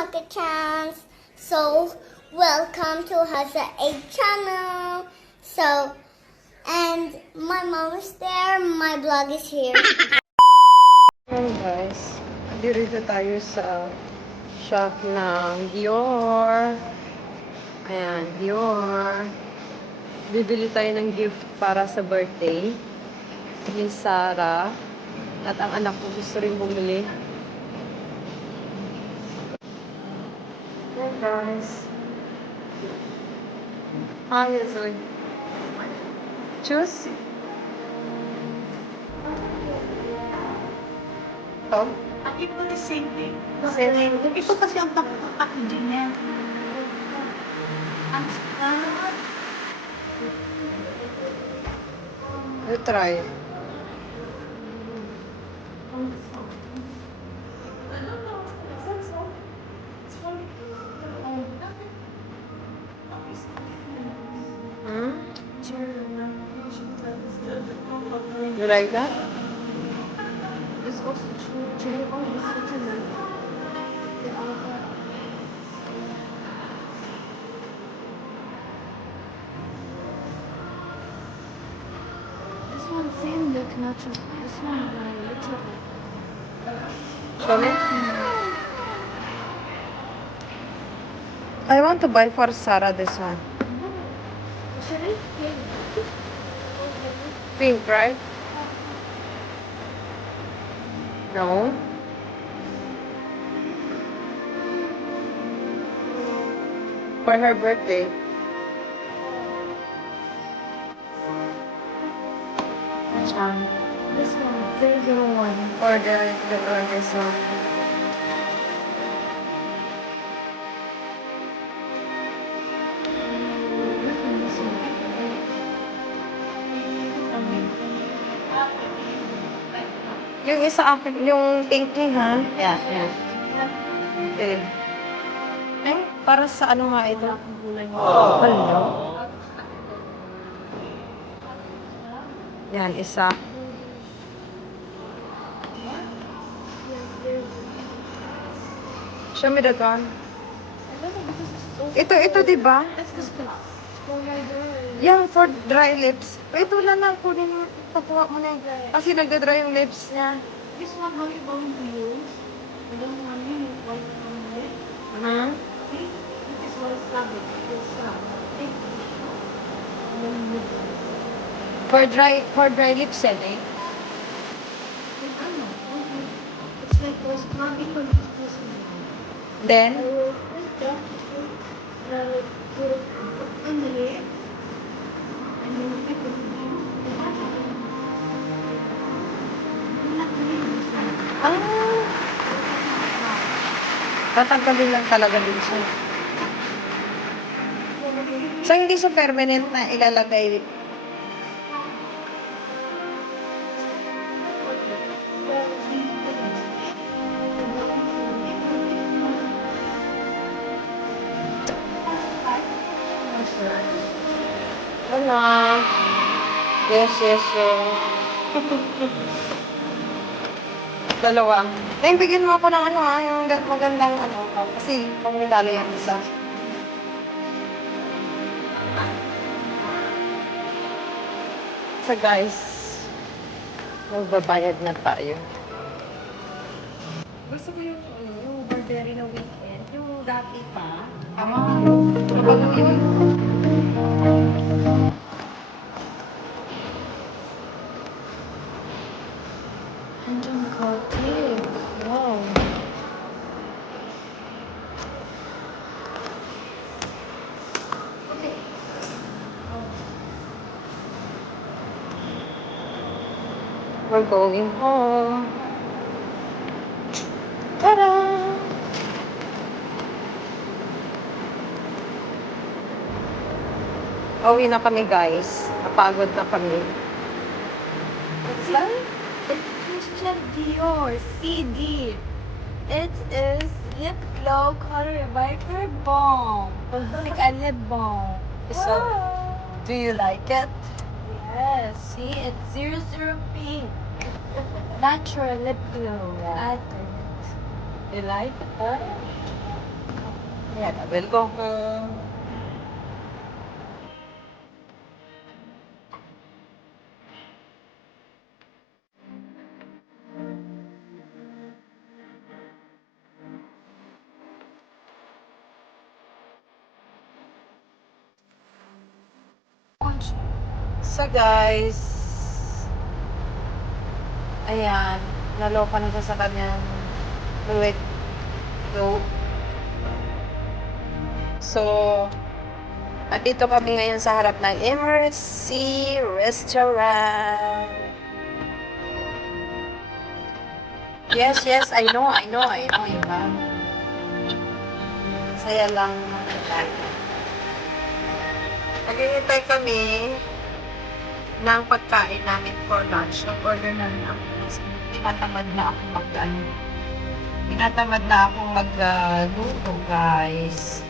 Maka-chans. So, welcome to Hasa 8 channel. So, and my mom is there, my vlog is here. Hello guys, dito tayo sa shop ng Dior. Ayan, Dior. Bibili tayo ng gift para sa birthday ni Sarah. At ang anak ko gusto rin bumili. Hey guys. How are you doing? Choose? Oh? Ito the same thing. Same thing. Ito kasi ang packaging niya. Ang sarap. You try. Hmm? You like that? This one same look, natural. This one little. Show me. I want to buy for Sarah this one. Pink, right? No. For her birthday. Which one? This one, 001. Or this one. Yung isa akin, yung pink niya, ha? Yeah, yeah. Okay. Eh, para sa ano nga ito? Hello? Yan, isa. Show me the gun. Ito, diba? That's the spot. For my girl. Yan, for dry lips. Ito na lang, kunin mo. Takuha mo na yun. Kasi nagda-dry yung lips niya. This one, how you going to use? I don't want you white on it. Hmm? This one is not it. It's pink. For dry lips, eh? I know. It's like those not equal to this one. I Then, will print that. And I will put it on the lid. And then pick it. tatanggalin lang talaga din siya. So, hindi sa permanent na ilalagay. Ano? Yes. Dalawa. Dahil bigyan mo ako ng ano yung magandang ano. Kasi pangmidalo yung isa. So guys, magbabayad na tayo. Gusto ko yung Burberry na weekend, yung dati pa. Andiyan ka, wow. We're going home. Ta-da! Uwi na kami guys. Napagod na kami. What's that? It's Christian Dior CD. It is lip glow color reviver balm. Like a lip balm. So, do you like it? Yes, see, it's 00 pink. Natural lip glow. Yeah. Add it. You like it? Ayan, I will go home. So guys, ayan, naloka na siya sa kanyang fluid loop. So, andito kami ngayon sa harap ng Emirates Sea Restaurant. Yes, yes, I know, iba. Saya lang. Naghihintay kami ng pagkain namin for lunch. Nag-order na rin ako. Tinatamad na ako Tinatamad na akong magluto, guys.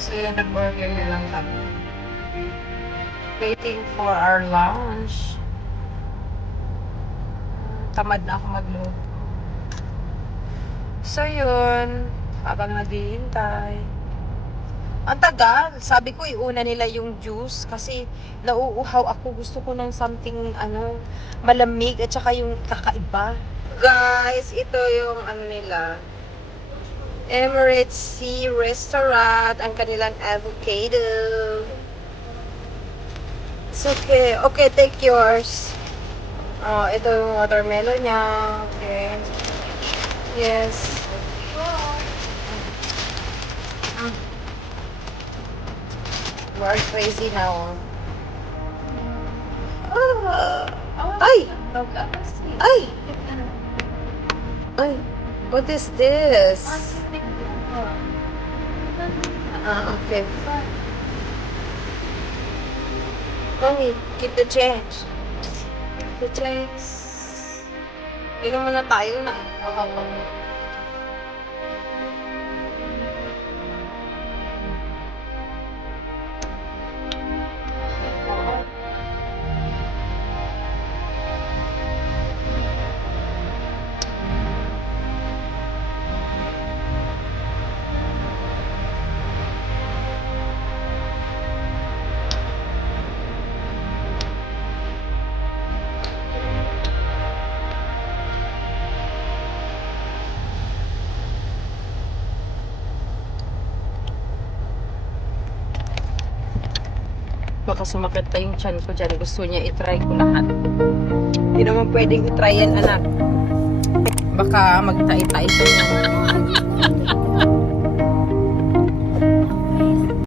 So, yun, nag-order na lang kami. Waiting for our lunch. Tamad na ako magluto. So, yun. Habang naghihintay. Ang tagal. Sabi ko, iuna nila yung juice kasi nauuhaw ako. Gusto ko ng something, malamig at saka yung kakaiba. Guys, ito yung nila. Emirates Sea Restaurant. Ang kanilang avocado. It's okay. Okay, take yours. Oh, ito yung watermelon niya. Okay. Yes. We're crazy now. Ay! Ay! Ay! What is this? Okay. Mommy, keep the change. The change. Hindi naman na tayo na. Baka sumakit pa yung tiyan ko dyan. Gusto niya itry ko lahat. Hindi naman pwedeng itry yan, anak. Baka magtay-tay sa'yo.